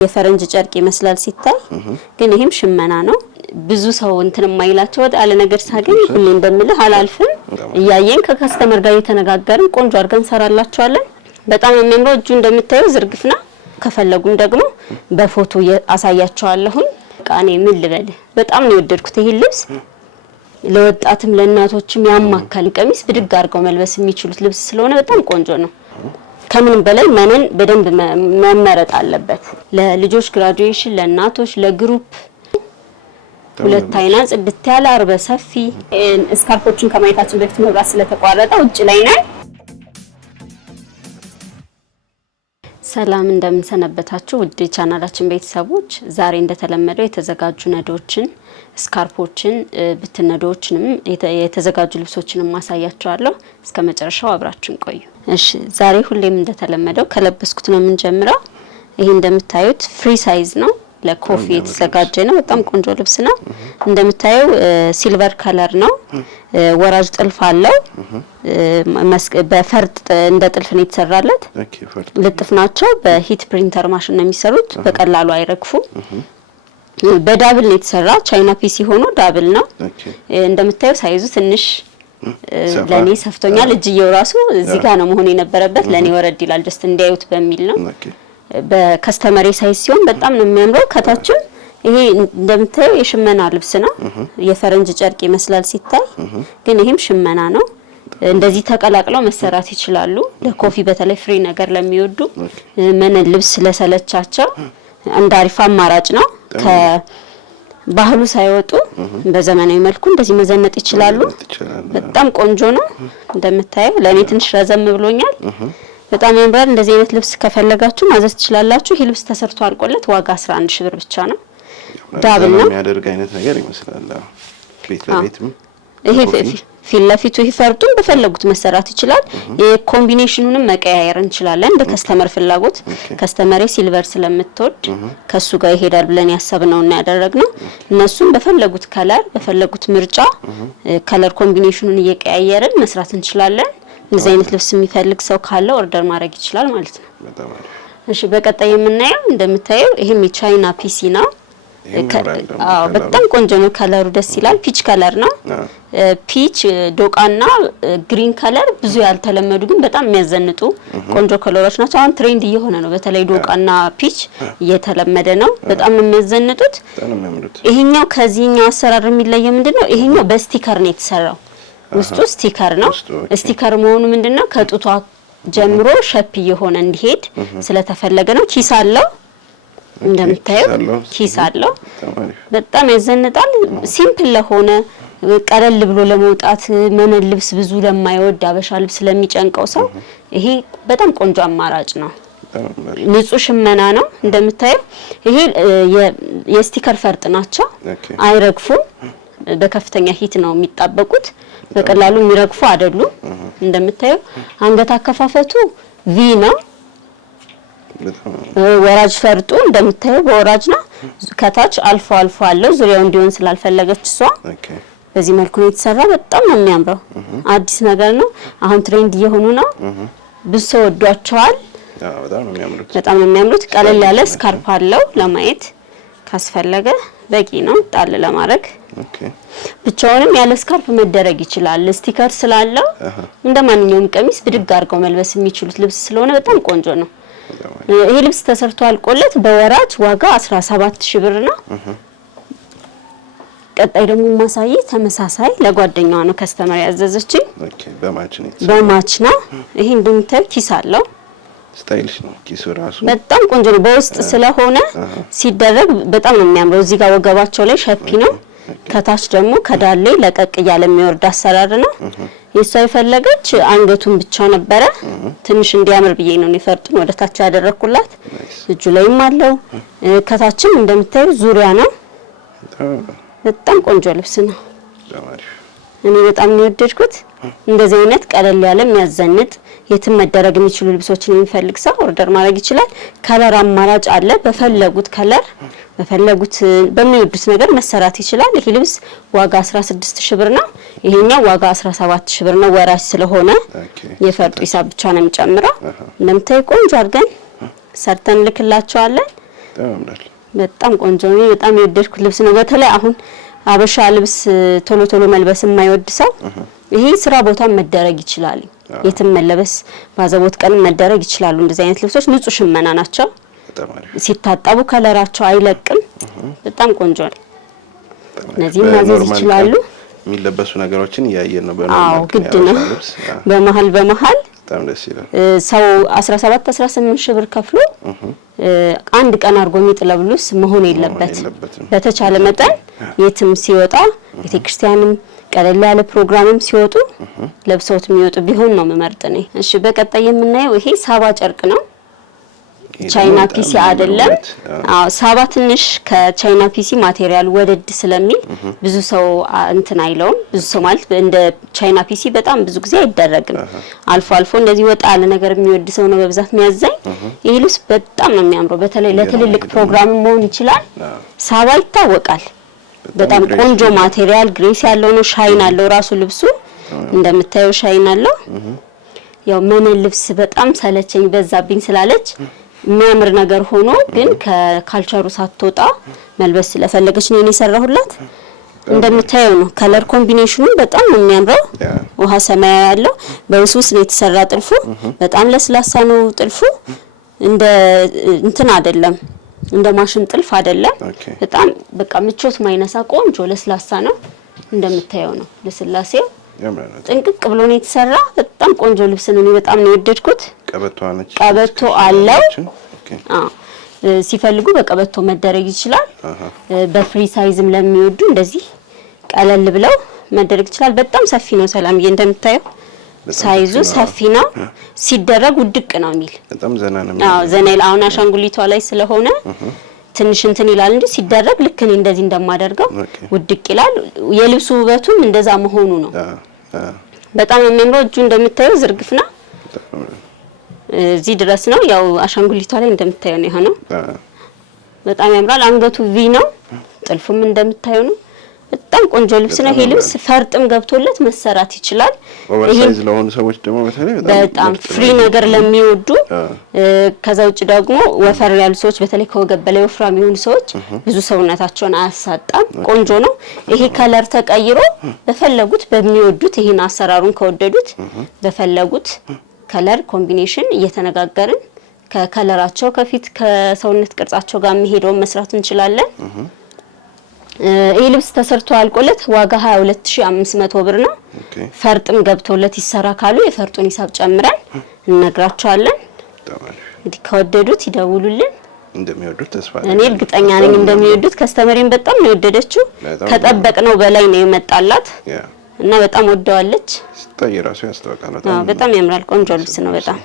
የፈረንጅ ጨርቅ ይመስላል ሲታይ ግን ይሄም ሽመና ነው። ብዙ ሰው እንትን ማይላቸው ወጣለ ነገር ሳገኝ ሁሌ እንደምልህ አላልፍም እያየን ከከስተመር ጋር እየተነጋገርን ቆንጆ አድርገን ሰራላችኋለን። በጣም የሚያምረው እጁ እንደምታዩ ዝርግፍና ከፈለጉም ደግሞ በፎቶ አሳያችኋለሁ። ቃኔ ምን ልበል በጣም ነው የወደድኩት። ይሄ ልብስ ለወጣትም ለእናቶችም ያማካል ቀሚስ ብድግ አድርገው መልበስ የሚችሉት ልብስ ስለሆነ በጣም ቆንጆ ነው። ከምን በላይ መነን በደንብ መመረጥ አለበት። ለልጆች ግራጁዌሽን፣ ለእናቶች፣ ለግሩፕ ሁለት አይና ጽድት ያለ አርበ ሰፊ ስካርፖችን ከማየታችን በፊት መብራት ስለተቋረጠ ውጭ ላይ ነን። ሰላም እንደምን ሰነበታችሁ ውድ ቻናላችን ቤተሰቦች፣ ዛሬ እንደተለመደው የተዘጋጁ ነዶችን ስካርፖችን ብትነዶችንም የተዘጋጁ ልብሶችንም ማሳያችኋለሁ። እስከ መጨረሻው አብራችሁን ቆዩ። እሺ ዛሬ ሁሌም እንደተለመደው ከለበስኩት ነው የምንጀምረው። ይሄ እንደምታዩት ፍሪ ሳይዝ ነው፣ ለኮፊ የተዘጋጀ ነው። በጣም ቆንጆ ልብስ ነው። እንደምታዩ ሲልቨር ከለር ነው። ወራጅ ጥልፍ አለው። በፈርጥ እንደ ጥልፍ ነው የተሰራለት። ልጥፍ ናቸው። በሂት ፕሪንተር ማሽን ነው የሚሰሩት። በቀላሉ አይረግፉም። በዳብል ነው የተሰራ። ቻይና ፒሲ ሆኖ ዳብል ነው። እንደምታዩ ሳይዙ ትንሽ ለኔ ሰፍቶኛል። እጅየው ራሱ እዚህ ጋር ነው መሆን የነበረበት። ለኔ ወረድ ይላል ጀስት እንዲያዩት በሚል ነው። በከስተመሪ ሳይዝ ሲሆን በጣም ነው የሚያምረው። ከታችም ይሄ እንደምታዩ የሽመና ልብስ ነው። የፈረንጅ ጨርቅ ይመስላል ሲታይ ግን ይሄም ሽመና ነው። እንደዚህ ተቀላቅለው መሰራት ይችላሉ። ለኮፊ በተለይ ፍሪ ነገር ለሚወዱ መነን ልብስ ለሰለቻቸው እንደ አሪፍ አማራጭ ነው። ከባህሉ ሳይወጡ በዘመናዊ መልኩ እንደዚህ መዘነጥ ይችላሉ። በጣም ቆንጆ ነው። እንደምታዩ ለኔ ትንሽ ረዘም ብሎኛል። በጣም ያምራል። እንደዚህ አይነት ልብስ ከፈለጋችሁ ማዘዝ ትችላላችሁ። ይሄ ልብስ ተሰርቶ አልቆለት ዋጋ 11 ሺህ ብር ብቻ ነው። ዳብል ነው የሚያደርግ አይነት ነገር ይመስላል። ፊት ለፊትም ይሄ ፊት ለፊቱ ይፈርጡን በፈለጉት መሰራት ይችላል። የኮምቢኔሽኑንም መቀያየር እንችላለን እንደ ከስተመር ፍላጎት። ከስተመሬ ሲልቨር ስለምትወድ ከሱ ጋር ይሄዳል ብለን ያሰብነውና ያደረግነው እነሱም በፈለጉት ከለር በፈለጉት ምርጫ ከለር ኮምቢኔሽኑን እየቀያየርን መስራት እንችላለን። እንደዚህ አይነት ልብስ የሚፈልግ ሰው ካለ ኦርደር ማድረግ ይችላል ማለት ነው። እሺ በቀጣይ የምናየው እንደምታየው ይሄም የቻይና ፒሲ ነው። በጣም ቆንጆ ነው። ከለሩ ደስ ይላል። ፒች ከለር ነው። ፒች ዶቃና ግሪን ከለር ብዙ ያልተለመዱ ግን በጣም የሚያዘንጡ ቆንጆ ከለሮች ናቸው። አሁን ትሬንድ እየሆነ ነው። በተለይ ዶቃና ፒች እየተለመደ ነው። በጣም ነው የሚያዘንጡት። ይሄኛው ከዚህኛው አሰራር የሚለየው ምንድነው? ይሄኛው በስቲከር ነው የተሰራው። ውስጡ ስቲከር ነው። ስቲከር መሆኑ ምንድነው? ከጡቷ ጀምሮ ሸፕ እየሆነ እንዲሄድ ስለተፈለገ ነው። ኪስ አለው። እንደምታዩ ኪስ አለው። በጣም ያዘንጣል። ሲምፕል ለሆነ ቀለል ብሎ ለመውጣት መነን ልብስ ብዙ ለማይወድ አበሻ ልብስ ለሚጨንቀው ሰው ይሄ በጣም ቆንጆ አማራጭ ነው። ንጹህ ሽመና ነው። እንደምታዩ ይሄ የስቲከር ፈርጥ ናቸው። አይረግፉም። በከፍተኛ ሂት ነው የሚጣበቁት። በቀላሉ የሚረግፉ አይደሉም። እንደምታዩ አንገት አከፋፈቱ ቪ ነው። ወራጅ ፈርጡ እንደምታዩ በወራጅ ነው። ከታች አልፎ አልፎ አለው። ዙሪያው እንዲሆን ስላልፈለገች እሷ በዚህ መልኩ ነው የተሰራ። በጣም ነው የሚያምረው። አዲስ ነገር ነው። አሁን ትሬንድ እየሆኑ ነው። ብዙ ሰው ወዷቸዋል። በጣም ነው የሚያምሩት። ቀለል ያለ ስካርፕ አለው። ለማየት ካስፈለገ በቂ ነው ጣል ለማድረግ። ብቻውንም ያለ ስካርፕ መደረግ ይችላል። ስቲከር ስላለው እንደማንኛውም ቀሚስ ብድግ አድርገው መልበስ የሚችሉት ልብስ ስለሆነ በጣም ቆንጆ ነው። ይሄ ልብስ ተሰርቶ አልቆለት በወራጅ ዋጋ 17 ሺህ ብር ነው። ቀጣይ ደግሞ ማሳይ ተመሳሳይ ለጓደኛዋ ነው ከስተመር ያዘዘችኝ። በማች ነው። ይሄ እንደምታዩ ኪስ አለው። ስታይልሽ ነው ኪሱ ራሱ በጣም ቆንጆ ነው። በውስጥ ስለሆነ ሲደረግ በጣም ነው የሚያምረው። እዚህ ጋር ወገባቸው ላይ ሸፒ ነው። ከታች ደግሞ ከዳሌ ለቀቅ ያለ የሚወርድ አሰራር ነው። የሷ የፈለገች አንገቱን ብቻ ነበረ። ትንሽ እንዲያምር ብዬ ነው የፈርጡን ወደ ታች ያደረኩላት። እጁ ላይም አለው። ከታችም እንደምታዩ ዙሪያ ነው። በጣም ቆንጆ ልብስ ነው። እኔ በጣም ነው የወደድኩት። እንደዚህ አይነት ቀለል ያለ የሚያዘንጥ የትም መደረግ የሚችሉ ልብሶችን የሚፈልግ ሰው ኦርደር ማድረግ ይችላል። ከለር አማራጭ አለ። በፈለጉት ከለር በፈለጉት በሚወዱት ነገር መሰራት ይችላል። ይሄ ልብስ ዋጋ 16 ሺህ ብር ነው። ይሄኛው ዋጋ 17 ሺህ ብር ነው። ወራጅ ስለሆነ የፈርጡ ሂሳብ ብቻ ነው የሚጨምረው። እንደምታዩ ቆንጆ አድርገን ሰርተን ልክላቸዋለን። ተማምናል በጣም ቆንጆ ነው በጣም የወደድኩት ልብስ ነው በተለይ አሁን አበሻ ልብስ ቶሎ ቶሎ መልበስ የማይወድ ሰው ይሄ ስራ ቦታ መደረግ ይችላል የትም መለበስ ባዘቦት ቀን መደረግ ይችላል እንደዚህ አይነት ልብሶች ንጹህ ሽመና ናቸው ሲታጠቡ ከለራቸው አይለቅም በጣም ቆንጆ ነው እነዚህ ማዘዝ ይችላሉ የሚለበሱ ነገሮችን ያያየን ነው በእናንተ ግድ ነው በመሃል በጣም ደስ ይላል ሰው 17 18 ሺህ ብር ከፍሎ አንድ ቀን አርጎ የሚጥለብሉስ መሆን የለበትም በተቻለ መጠን የትም ሲወጣ ቤተክርስቲያንም ቀለል ያለ ፕሮግራምም ሲወጡ ለብሰውት የሚወጡ ቢሆን ነው መመርጥ ነኝ እሺ በቀጣይ የምናየው ይሄ ሳባ ጨርቅ ነው ቻይና ፒሲ አይደለም ሳባ ትንሽ ከቻይና ፒሲ ማቴሪያል ወደድ ስለሚል ብዙ ሰው እንትን አይለውም ብዙ ሰው ማለት እንደ ቻይና ፒሲ በጣም ብዙ ጊዜ አይደረግም አልፎ አልፎ እንደዚህ ወጣ ያለ ነገር የሚወድ ሰው ነው በብዛት የሚያዘኝ ይሄ ልብስ በጣም ነው የሚያምረው በተለይ ለትልልቅ ፕሮግራም መሆን ይችላል ሳባ ይታወቃል በጣም ቆንጆ ማቴሪያል ግሬስ ያለው ነው ሻይን አለው ራሱ ልብሱ እንደምታየው ሻይን አለው ያው መነን ልብስ በጣም ሰለቸኝ በዛብኝ ስላለች የሚያምር ነገር ሆኖ ግን ከካልቸሩ ሳትወጣ መልበስ ስለፈለገች ነው የሰራሁላት እንደምታየው ነው ከለር ኮምቢኔሽኑ በጣም ነው የሚያምረው ውሃ ሰማያዊ ያለው በውስውስ ነው የተሰራ ጥልፉ በጣም ለስላሳ ነው ጥልፉ እንደ እንትን አይደለም እንደ ማሽን ጥልፍ አይደለም በጣም በቃ ምቾት ማይነሳ ቆንጆ ለስላሳ ነው እንደምታየው ነው ለስላሴው ጥንቅቅ ብሎ ነው የተሰራ በጣም ቆንጆ ልብስ ነው በጣም ነው የወደድኩት ቀበቶ አለው ሲፈልጉ በቀበቶ መደረግ ይችላል በፍሪ ሳይዝም ለሚወዱ እንደዚህ ቀለል ብለው መደረግ ይችላል በጣም ሰፊ ነው ሰላምዬ እንደምታየው ሳይዙ ሰፊ ነው ሲደረግ ውድቅ ነው የሚል በጣም ዘና ነው ዘና ይላል አሁን አሻንጉሊቷ ላይ ስለሆነ ትንሽ እንትን ይላል እንጂ ሲደረግ ልክ እኔ እንደዚህ እንደማደርገው ውድቅ ይላል የልብሱ ውበቱም እንደዛ መሆኑ ነው በጣም የሚያምረው እጁ እንደምታየው ዝርግፍ ነው እዚህ ድረስ ነው ያው አሻንጉሊቷ ላይ እንደምታየው ነው የሆነው በጣም ያምራል አንገቱ ቪ ነው ጥልፉም እንደምታየው ነው በጣም ቆንጆ ልብስ ነው ይሄ ልብስ ፈርጥም ገብቶለት መሰራት ይችላል ይሄ ለሆኑ ሰዎች ደግሞ በጣም ፍሪ ነገር ለሚወዱ ከዛ ውጭ ደግሞ ወፈር ያሉ ሰዎች በተለይ ከወገብ በላይ ወፍራም የሆኑ ሰዎች ብዙ ሰውነታቸውን አያሳጣም ቆንጆ ነው ይሄ ከለር ተቀይሮ በፈለጉት በሚወዱት ይሄን አሰራሩን ከወደዱት በፈለጉት ከለር ኮምቢኔሽን እየተነጋገርን ከከለራቸው ከፊት ከሰውነት ቅርጻቸው ጋር የሚሄደው መስራት እንችላለን ይሄ ልብስ ተሰርቶ አልቆለት ዋጋ 22500 ብር ነው ፈርጥም ገብቶለት ይሰራ ካሉ የፈርጡን ሂሳብ ጨምረን እንነግራቸዋለን እንግዲህ ከወደዱት ይደውሉልን እንደሚወዱት ተስፋ እኔ እርግጠኛ ነኝ እንደሚወዱት ከስተመሪን በጣም ነው የወደደችው ከጠበቅነው በላይ ነው የመጣላት እና በጣም ወደዋለች ታየራሱ ያስተዋቃለ በጣም ያምራል ቆንጆ ልብስ ነው በጣም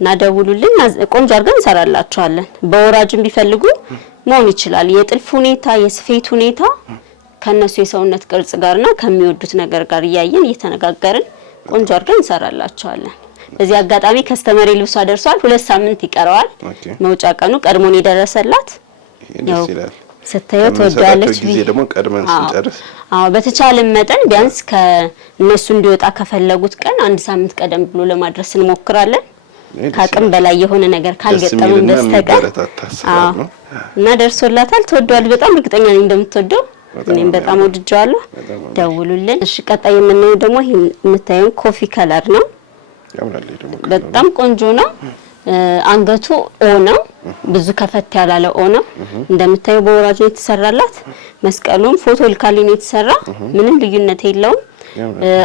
እና ደውሉልን ቆንጆ አድርገን እንሰራላችኋለን በወራጅም ቢፈልጉ መሆን ይችላል የጥልፍ ሁኔታ የስፌት ሁኔታ ከነሱ የሰውነት ቅርጽ ጋርና ከሚወዱት ነገር ጋር ያያየን እየተነጋገርን ቆንጆ አድርገን እንሰራላችኋለን በዚህ አጋጣሚ ከስተመሪ ልብሷ ደርሷል 2 ሳምንት ይቀረዋል መውጫ ቀኑ ቀድሞን የደረሰላት ደስ ይላል ስታየው ተወዳለች ጊዜ ደግሞ ቀድመን ስንጨርስ በተቻለ መጠን ቢያንስ ከነሱ እንዲወጣ ከፈለጉት ቀን 1 ሳምንት ቀደም ብሎ ለማድረስ እንሞክራለን ካቅም በላይ የሆነ ነገር ካልገጠመን በስተቀር እና ደርሶላታል ተወዷል በጣም እርግጠኛ ነኝ እንደምትወደው እኔም በጣም ወድጄዋለሁ ደውሉልን እሺ ቀጣይ የምንለው ደግሞ ይሄ የምታየው ኮፊ ከለር ነው በጣም ቆንጆ ነው አንገቱ ኦ ነው ብዙ ከፈት ያላለ ኦ ነው እንደምታየው በወራጅ ነው የተሰራላት መስቀሉም ፎቶ ልካሊን የተሰራ ምንም ልዩነት የለውም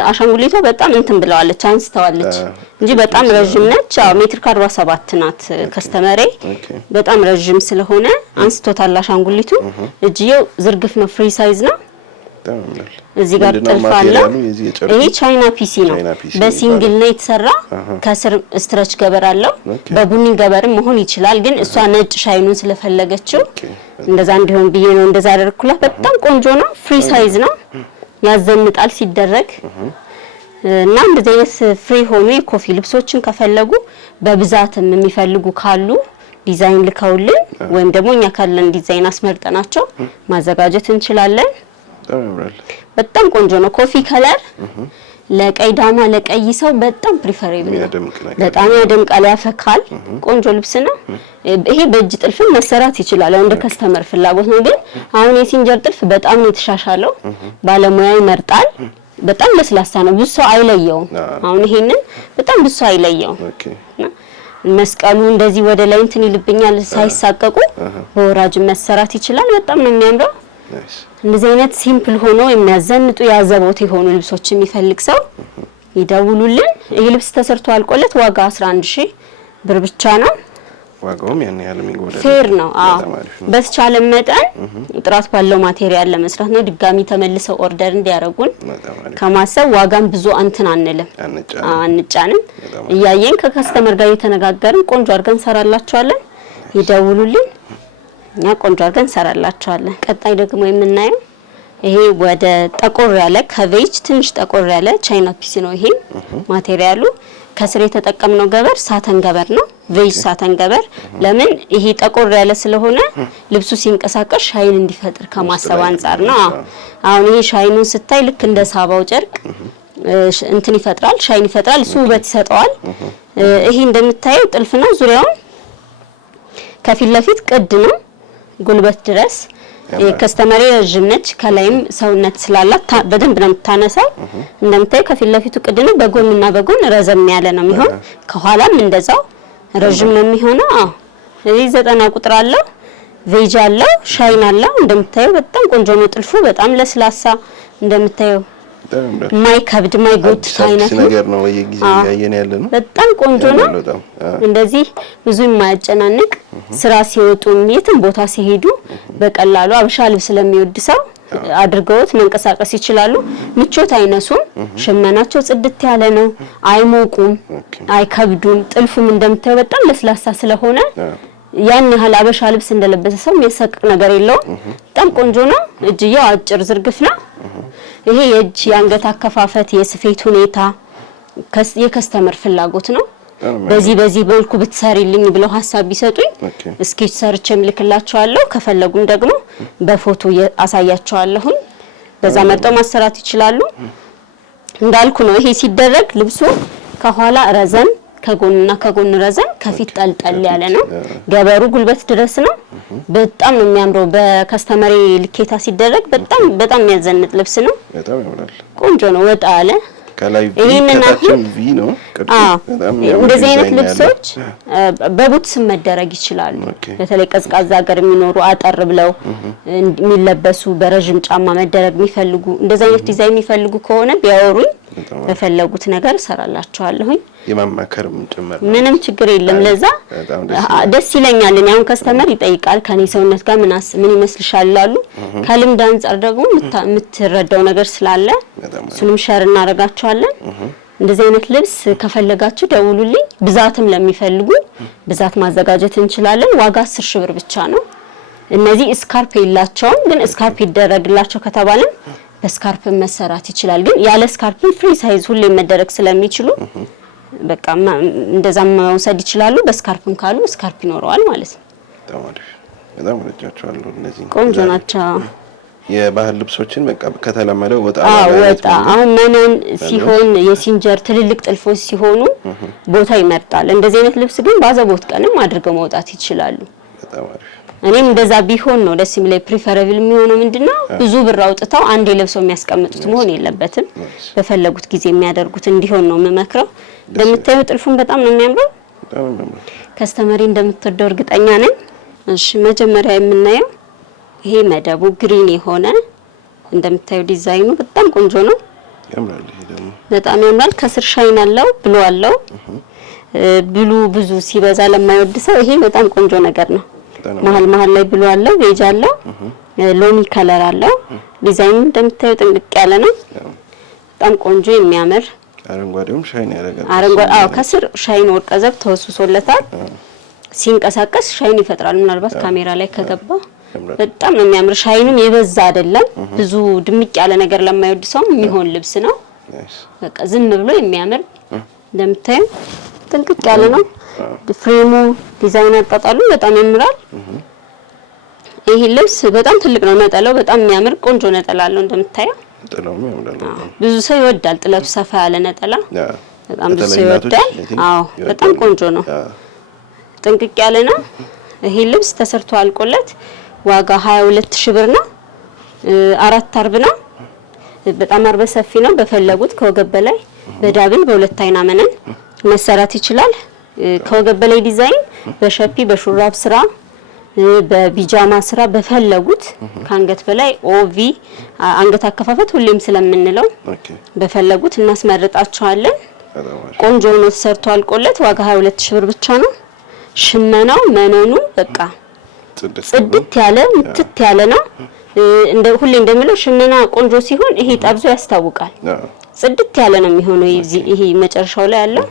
አሻንጉሊቷ በጣም እንትን ብለዋለች አንስተዋለች እንጂ በጣም ረጅም ነች ሜትር ከ47 ናት ከስተመሬ በጣም ረጅም ስለሆነ አንስቶታል አሻንጉሊቱ እጅየው ዝርግፍ ነው ፍሪ ሳይዝ ነው እዚህ ጋር ጥልፍ አለው ይሄ ቻይና ፒሲ ነው በሲንግል ነው የተሰራ ከስር ስትረች ገበር አለው በቡኒ ገበርም መሆን ይችላል ግን እሷ ነጭ ሻይኑን ስለፈለገችው እንደዛ እንዲሆን ብዬ ነው እንደዛ አደረኩላት በጣም ቆንጆ ነው ፍሪ ሳይዝ ነው ያዘንጣል ሲደረግ እና እንደዚህ አይነት ፍሪ ሆኖ የኮፊ ልብሶችን ከፈለጉ በብዛትም የሚፈልጉ ካሉ ዲዛይን ልከውልን ወይም ደግሞ እኛ ካለን ዲዛይን አስመርጠናቸው ማዘጋጀት እንችላለን በጣም ቆንጆ ነው ኮፊ ከለር ለቀይ ዳማ ለቀይ ሰው በጣም ፕሪፈሬብል ነው። በጣም ያደምቃል፣ ያፈካል። ቆንጆ ልብስ ነው። ይሄ በእጅ ጥልፍ መሰራት ይችላል እንደ ከስተመር ፍላጎት ነው። ግን አሁን የሲንጀር ጥልፍ በጣም ነው የተሻሻለው። ባለሙያ ይመርጣል። በጣም ለስላሳ ነው። ብዙ ሰው አይለየውም። አሁን ይሄንን በጣም ብዙ ሰው አይለየውም። መስቀሉ እንደዚህ ወደ ላይ እንትን ይልብኛል ሳይሳቀቁ በወራጅ መሰራት ይችላል። በጣም ነው የሚያምረው። እንደዚህ አይነት ሲምፕል ሆኖ የሚያዘንጡ ያዘቦት የሆኑ ልብሶች የሚፈልግ ሰው ይደውሉልን። ይሄ ልብስ ተሰርቶ አልቆለት ዋጋ 11000 ብር ብቻ ነው። ዋጋውም ያን ያህል የሚጎዳ ፌር ነው። በተቻለ መጠን ጥራት ባለው ማቴሪያል ለመስራት ነው። ድጋሚ ተመልሰው ኦርደር እንዲያረጉን ከማሰብ ዋጋም ብዙ አንተን አንጫንም። እያየን ከከስተመር ጋር እየተነጋገርን ቆንጆ አድርገን እንሰራላችኋለን። ይደውሉልን፣ እኛ ቆንጆ አድርገን እንሰራላችኋለን። ቀጣይ ደግሞ የምናየው ይሄ ወደ ጠቆር ያለ ከቬጅ ትንሽ ጠቆር ያለ ቻይና ፒስ ነው። ይሄ ማቴሪያሉ ከስር የተጠቀምነው ገበር ሳተን ገበር ነው። ቬጅ ሳተን ገበር ለምን ይሄ ጠቆር ያለ ስለሆነ ልብሱ ሲንቀሳቀስ ሻይን እንዲፈጥር ከማሰብ አንፃር ነው። አሁን ይሄ ሻይኑን ስታይ ልክ እንደ ሳባው ጨርቅ እንትን ይፈጥራል፣ ሻይን ይፈጥራል። እሱ ውበት ይሰጠዋል። ይሄ እንደምታየው ጥልፍ ነው። ዙሪያውን ከፊት ለፊት ቅድ ነው ጉልበት ድረስ። ከስተመሪ ረጅም ነች፣ ከላይም ሰውነት ስላላት በደንብ ነው የምታነሳው። እንደምታዩ ከፊት ለፊቱ ቅድ ነው፣ በጎንና በጎን ረዘም ያለ ነው የሚሆን። ከኋላም እንደዛው ረጅም ነው የሚሆነው። እዚህ 90 ቁጥር አለው፣ ቬጅ አለው፣ ሻይን አለው። እንደምታዩ በጣም ቆንጆ ነው ጥልፉ። በጣም ለስላሳ እንደምታዩ ማይከብድ ማይጎትት አይነት ነገር ነው። በየጊዜው ያየን ያለ ነው። በጣም ቆንጆ ነው። እንደዚህ ብዙ የማያጨናንቅ ስራ ሲወጡ የትም ቦታ ሲሄዱ በቀላሉ አብሻ ልብስ ስለሚወድ ሰው አድርገውት መንቀሳቀስ ይችላሉ። ምቾት አይነሱም። ሽመናቸው ጽድት ያለ ነው። አይሞቁም፣ አይከብዱም። ጥልፉም እንደምታዩ በጣም ለስላሳ ስለሆነ ያን ያህል አበሻ ልብስ እንደለበሰ ሰው የሚያሰቅቅ ነገር የለውም። በጣም ቆንጆ ነው። እጅየው አጭር ዝርግፍ ነው። ይሄ የእጅ የአንገት አከፋፈት የስፌት ሁኔታ የከስተመር ፍላጎት ነው። በዚህ መልኩ ብትሰሪልኝ ብለው ሐሳብ ቢሰጡኝ ስኬች ሰርቼም ልክላቸዋለሁ። ከፈለጉም ደግሞ በፎቶ አሳያቸዋለሁ። በዛ መርጠው ማሰራት ይችላሉ። እንዳልኩ ነው። ይሄ ሲደረግ ልብሱ ከኋላ ረዘም ከጎንና ከጎን ረዘም ከፊት ጠልጠል ያለ ነው። ገበሩ ጉልበት ድረስ ነው። በጣም ነው የሚያምረው። በከስተመሪ ልኬታ ሲደረግ በጣም የሚያዘንጥ ልብስ ነው። በጣም ያምራል። ቆንጆ ነው። ወጣ አለ ከታችም ቪ ነው። እንደዚህ አይነት ልብሶች በቡትስ መደረግ ይችላሉ። በተለይ ቀዝቃዛ ሀገር የሚኖሩ አጠር ብለው የሚለበሱ በረጅም ጫማ መደረግ የሚፈልጉ እንደዚህ አይነት ዲዛይን የሚፈልጉ ከሆነ ቢያወሩኝ በፈለጉት ነገር እሰራላችኋለሁ። የማማከርም ጭምር ምንም ችግር የለም። ለዛ ደስ ይለኛል። አሁን ከስተመር ይጠይቃል ከኔ ሰውነት ጋር ምን ይመስልሻል ይላሉ። ከልምድ አንፃር ደግሞ የምትረዳው ነገር ስላለ እሱንም ሸር እናደርጋቸዋለን። እንደዚህ አይነት ልብስ ከፈለጋችሁ ደውሉልኝ። ብዛትም ለሚፈልጉ ብዛት ማዘጋጀት እንችላለን። ዋጋ 10000 ብር ብቻ ነው። እነዚህ ስካርፕ የላቸውም፣ ግን ስካርፕ ይደረግላቸው ከተባለም በስካርፕ መሰራት ይችላል። ግን ያለ ስካርፕ ፍሪ ሳይዝ ሁሌ መደረግ ስለሚችሉ በቃ እንደዛም መውሰድ ይችላሉ። በስካርፕም ካሉ ስካርፕ ይኖረዋል ማለት ነው። በጣም ወድጃቸዋለሁ። እነዚህ ቆንጆ ናቸው። የባህል ልብሶችን በቃ ከተለመደው ወጣ አሁን መነን ሲሆን የሲንጀር ትልልቅ ጥልፎች ሲሆኑ ቦታ ይመርጣል። እንደዚህ አይነት ልብስ ግን ባዘቦት ቀንም አድርገው መውጣት ይችላሉ። በጣም አሪፍ። እኔም እንደዛ ቢሆን ነው ደስ የሚለኝ። ፕሪፈረብል የሚሆነው ምንድነው ብዙ ብር አውጥተው አንዴ ለብሰው የሚያስቀምጡት መሆን የለበትም። በፈለጉት ጊዜ የሚያደርጉት እንዲሆን ነው የምመክረው። እንደምታዩ ጥልፉን በጣም ነው የሚያምረው። ከስተመሪ እንደምትወደው እርግጠኛ ነኝ። እሺ መጀመሪያ የምናየው ይሄ መደቡ ግሪን የሆነ እንደምታዩ ዲዛይኑ በጣም ቆንጆ ነው። ያምራል። ይሄ ደግሞ በጣም ያምራል። ከስር ሻይን አለው፣ ብሉ አለው። ብሉ ብዙ ሲበዛ ለማይወድ ሰው ይሄ በጣም ቆንጆ ነገር ነው። መሀል ላይ ብሉ አለው፣ ቬጅ አለው፣ ሎሚ ከለር አለው። ዲዛይኑ እንደምታዩ ጥንቅቅ ያለ ነው። በጣም ቆንጆ የሚያምር አረንጓዴውም ሻይን ያደርጋል። አረንጓዴ ከስር ሻይን ወርቀ ዘብ ተወስሶለታል። ሲንቀሳቀስ ሻይን ይፈጥራል። ምናልባት ካሜራ ላይ ከገባ በጣም ነው የሚያምር። ሻይኑም የበዛ አይደለም። ብዙ ድምቅ ያለ ነገር ለማይወድ ሰው የሚሆን ልብስ ነው። በቃ ዝም ብሎ የሚያምር እንደምታዩ ጥንቅቅ ያለ ነው። ፍሬሙ ዲዛይን አጣጣሉ በጣም ያምራል። ይሄ ልብስ በጣም ትልቅ ነው። ነጠላው በጣም የሚያምር ቆንጆ ነጠላ አለው እንደምታዩ። ነጠላውም ያምራል። ብዙ ሰው ይወዳል ጥለቱ ሰፋ ያለ ነጠላ በጣም ብዙ ሰው ይወዳል። አዎ በጣም ቆንጆ ነው። ጥንቅቅ ያለ ነው። ይሄ ልብስ ተሰርቶ አልቆለት ዋጋ 22,000 ብር ነው። 4 አርብ ነው። በጣም አርበ ሰፊ ነው። በፈለጉት ከወገብ በላይ በዳብል በሁለት አይና መነን መሰራት ይችላል። ከወገብ በላይ ዲዛይን በሸፒ በሹራብ ስራ በቢጃማ ስራ በፈለጉት ከአንገት በላይ ኦቪ አንገት አከፋፈት ሁሌም ስለምንለው በፈለጉት እናስመርጣቸዋለን። ቆንጆ ነው ተሰርቶ አልቆለት ዋጋ 22,000 ብር ብቻ ነው። ሽመናው መነኑ በቃ ጽድት ያለ ምትት ያለ ነው። እንደ ሁሌ እንደምለው ሽመና ቆንጆ ሲሆን ይሄ ጠብዞ ያስታውቃል። ጽድት ያለ ነው የሚሆነው። ይሄ መጨረሻው ላይ ያለው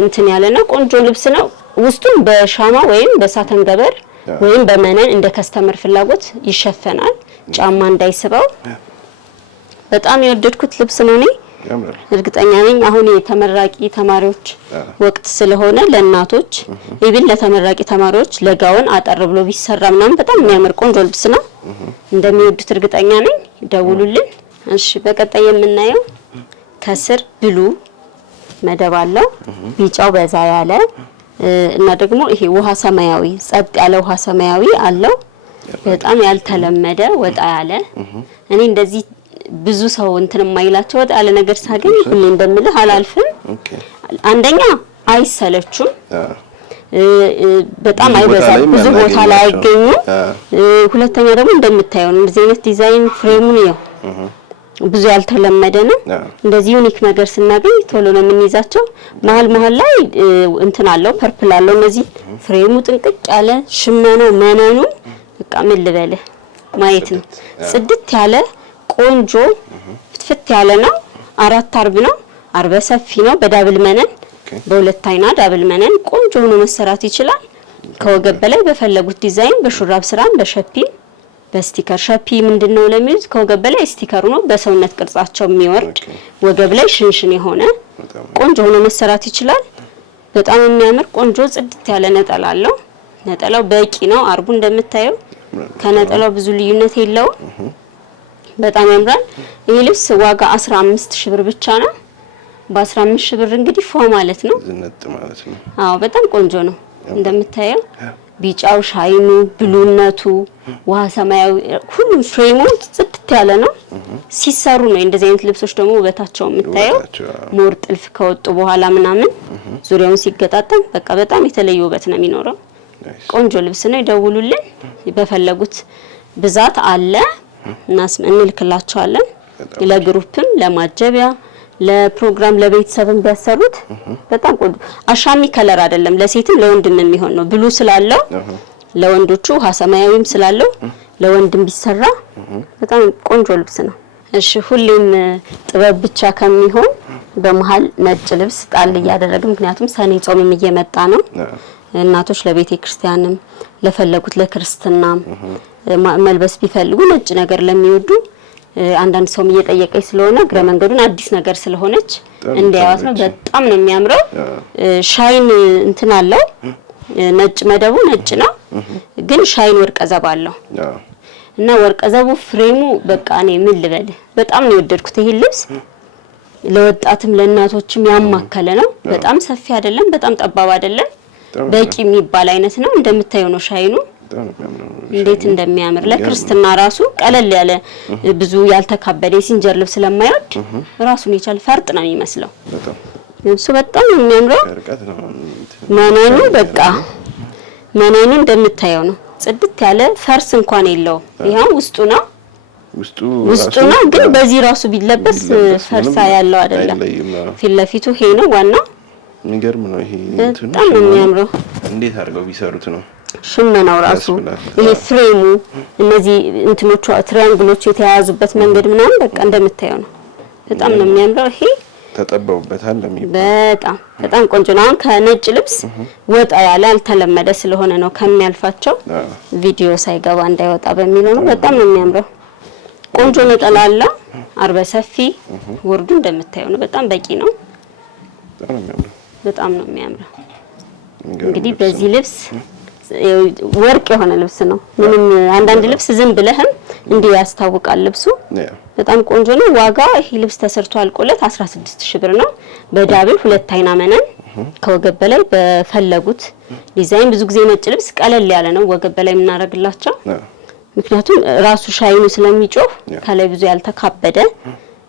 እንትን ያለ ነው። ቆንጆ ልብስ ነው። ውስጡን በሻማ ወይም በሳተን ገበር ወይም በመነን እንደ ከስተመር ፍላጎት ይሸፈናል። ጫማ እንዳይስበው በጣም የወደድኩት ልብስ ነው። እኔ እርግጠኛ ነኝ አሁን የተመራቂ ተማሪዎች ወቅት ስለሆነ ለእናቶች ኢቭን ለተመራቂ ተማሪዎች ለጋውን አጠር ብሎ ቢሰራ ምናምን በጣም የሚያምር ቆንጆ ልብስ ነው። እንደሚወዱት እርግጠኛ ነኝ። ደውሉልን። እሺ በቀጣይ የምናየው ከስር ብሉ መደብ አለው። ቢጫው በዛ ያለ እና ደግሞ ይሄ ውሃ ሰማያዊ ጸጥ ያለ ውሃ ሰማያዊ አለው። በጣም ያልተለመደ ወጣ ያለ እኔ እንደዚህ ብዙ ሰው እንትን የማይላቸው ወጣ ያለ ነገር ሳገኝ ሁሌ እንደምልህ አላልፍም። አንደኛ አይሰለቹም፣ በጣም አይበዛም፣ ብዙ ቦታ ላይ አይገኙም። ሁለተኛ ደግሞ እንደምታየው እንደዚህ አይነት ዲዛይን ፍሬሙን ነው ብዙ ያልተለመደ ነው። እንደዚህ ዩኒክ ነገር ስናገኝ ቶሎ ነው የምንይዛቸው። መሀል ላይ እንትን አለው ፐርፕል አለው። እነዚህ ፍሬሙ ጥንቅቅ ያለ ሽመናው መነኑ በቃ ምን ልበልህ ማየት ነው። ጽድት ያለ ቆንጆ ፍትፍት ያለ ነው። 4 አርብ ነው። አርበ ሰፊ ነው። በዳብል መነን በሁለት አይና ዳብል መነን ቆንጆ ሆኖ መሰራት ይችላል። ከወገብ በላይ በፈለጉት ዲዛይን በሹራብ ስራም በሸፒ በስቲከር ሸፒ ምንድነው ለሚሉት ከወገብ በላይ ስቲከሩ ነው በሰውነት ቅርጻቸው የሚወርድ ወገብ ላይ ሽንሽን የሆነ ቆንጆ ሆኖ መሰራት ይችላል። በጣም የሚያምር ቆንጆ ጽድት ያለ ነጠላ አለው። ነጠላው በቂ ነው። አርቡ እንደምታየው ከነጠላው ብዙ ልዩነት የለውም። በጣም ያምራል። ይሄ ልብስ ዋጋ 15,000 ብር ብቻ ነው። በ15,000 ብር እንግዲህ ፎ ማለት ነው ዝነጥ ማለት ነው። አዎ በጣም ቆንጆ ነው። እንደምታየው ቢጫው ሻይኑ ብሉነቱ ውሃ ሰማያዊ ሁሉም ፍሬሙ ጽድት ያለ ነው። ሲሰሩ ነው እንደዚህ አይነት ልብሶች ደግሞ ውበታቸው የምታየው ሞር ጥልፍ ከወጡ በኋላ ምናምን ዙሪያውን ሲገጣጠም በቃ በጣም የተለየ ውበት ነው የሚኖረው። ቆንጆ ልብስ ነው። ይደውሉልን። በፈለጉት ብዛት አለ እንልክላቸዋለን። ለግሩፕም ለማጀቢያ ለፕሮግራም ለቤተሰብም ቢያሰሩት በጣም ቆንጆ አሻሚ ከለር አይደለም። ለሴትም ለወንድም የሚሆን ነው። ብሉ ስላለው ለወንዶቹ ውሃ ሰማያዊም ስላለው ለወንድም ቢሰራ በጣም ቆንጆ ልብስ ነው። እሺ ሁሌም ጥበብ ብቻ ከሚሆን በመሃል ነጭ ልብስ ጣል እያደረግን ምክንያቱም ሰኔ ጾምም እየመጣ ነው። እናቶች ለቤተ ክርስቲያንም ለፈለጉት ለክርስትናም መልበስ ቢፈልጉ ነጭ ነገር ለሚወዱ አንዳንድ ሰውም እየጠየቀኝ ስለሆነ እግረ መንገዱን አዲስ ነገር ስለሆነች እንዲያዋት ነው። በጣም ነው የሚያምረው። ሻይን እንትን አለው። ነጭ መደቡ ነጭ ነው ግን ሻይን ወርቀ ዘብ አለው እና ወርቀ ዘቡ ፍሬሙ በቃ እኔ ምን ልበል በጣም ነው የወደድኩት። ይሄ ልብስ ለወጣትም ለእናቶችም ያማከለ ነው። በጣም ሰፊ አይደለም፣ በጣም ጠባብ አይደለም። በቂ የሚባል አይነት ነው። እንደምታየው ነው ሻይኑ እንዴት እንደሚያምር ለክርስትና ራሱ ቀለል ያለ ብዙ ያልተካበደ ሲንጀር ልብስ ስለማይወድ ራሱን የቻለ ፈርጥ ነው የሚመስለው። እሱ በጣም የሚያምረው መነኑ በቃ መነኑ እንደምታየው ነው። ጽድት ያለ ፈርስ እንኳን የለውም። ይሄው ውስጡ ነው ግን በዚህ ራሱ ቢለበስ ፈርሳ ያለው አይደለም። ፊት ለፊቱ ይሄ ነው ዋናው። የሚገርም ነው። ይሄ በጣም ነው የሚያምረው። እንዴት አድርገው ቢሰሩት ነው ሽመናው ራሱ ይሄ ፍሬሙ እነዚህ እንትኖቹ ትራያንግሎቹ የተያያዙበት መንገድ ምናምን በቃ እንደምታየው ነው። በጣም ነው የሚያምረው። ይሄ ተጠበውበታል ለሚባል በጣም ቆንጆ ነው። አሁን ከነጭ ልብስ ወጣ ያለ አልተለመደ ስለሆነ ነው ከሚያልፋቸው ቪዲዮ ሳይገባ እንዳይወጣ በሚለው ነው። በጣም ነው የሚያምረው። ቆንጆ ነጠላ አለ። አርበ ሰፊ ወርዱ እንደምታየው ነው። በጣም በቂ ነው። በጣም ነው የሚያምረው። እንግዲህ በዚህ ልብስ ወርቅ የሆነ ልብስ ነው። ምንም አንዳንድ ልብስ ዝም ብለህም እንዲህ ያስታውቃል ልብሱ። በጣም ቆንጆ ነው። ዋጋ ይሄ ልብስ ተሰርቶ አልቆለት 16000 ብር ነው። በዳብል 2 አይና መነን ከወገብ በላይ በፈለጉት ዲዛይን። ብዙ ጊዜ ነጭ ልብስ ቀለል ያለ ነው ወገብ በላይ የምናደርግላቸው፣ ምክንያቱም ራሱ ሻይኑ ስለሚጮህ ከላይ ብዙ ያልተካበደ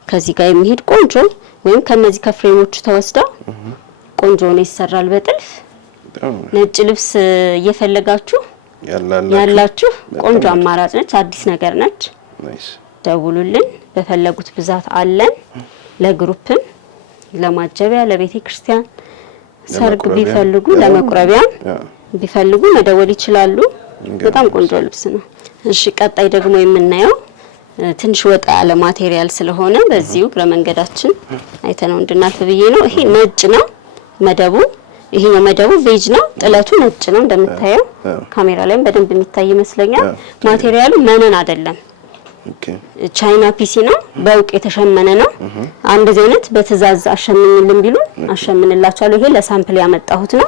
ከዚህ ጋር የሚሄድ ቆንጆ ወይም ከነዚህ ከፍሬሞቹ ተወስደው ቆንጆ ነው ይሰራል በጥልፍ። ነጭ ልብስ እየፈለጋችሁ ያላችሁ ቆንጆ አማራጭ ነች፣ አዲስ ነገር ነች። ደውሉልን፣ በፈለጉት ብዛት አለን። ለግሩፕም ለማጀቢያ ለቤተ ክርስቲያን ሰርግ ቢፈልጉ ለመቁረቢያ ቢፈልጉ መደወል ይችላሉ። በጣም ቆንጆ ልብስ ነው። እሺ ቀጣይ ደግሞ የምናየው ትንሽ ወጣ ያለ ማቴሪያል ስለሆነ በዚሁ ግረ መንገዳችን አይተነው እንድናልፍ ብዬ ነው። ይሄ ነጭ ነው መደቡ፣ ይሄኛው መደቡ ቬጅ ነው። ጥለቱ ነጭ ነው እንደምታየው፣ ካሜራ ላይም በደንብ የሚታይ ይመስለኛል። ማቴሪያሉ መነን አይደለም፣ ቻይና ፒሲ ነው። በውቅ የተሸመነ ነው። አንድ ዘይነት በትዕዛዝ አሸምንልን ቢሉ አሸምንላችኋለሁ። ይሄ ለሳምፕል ያመጣሁት ነው።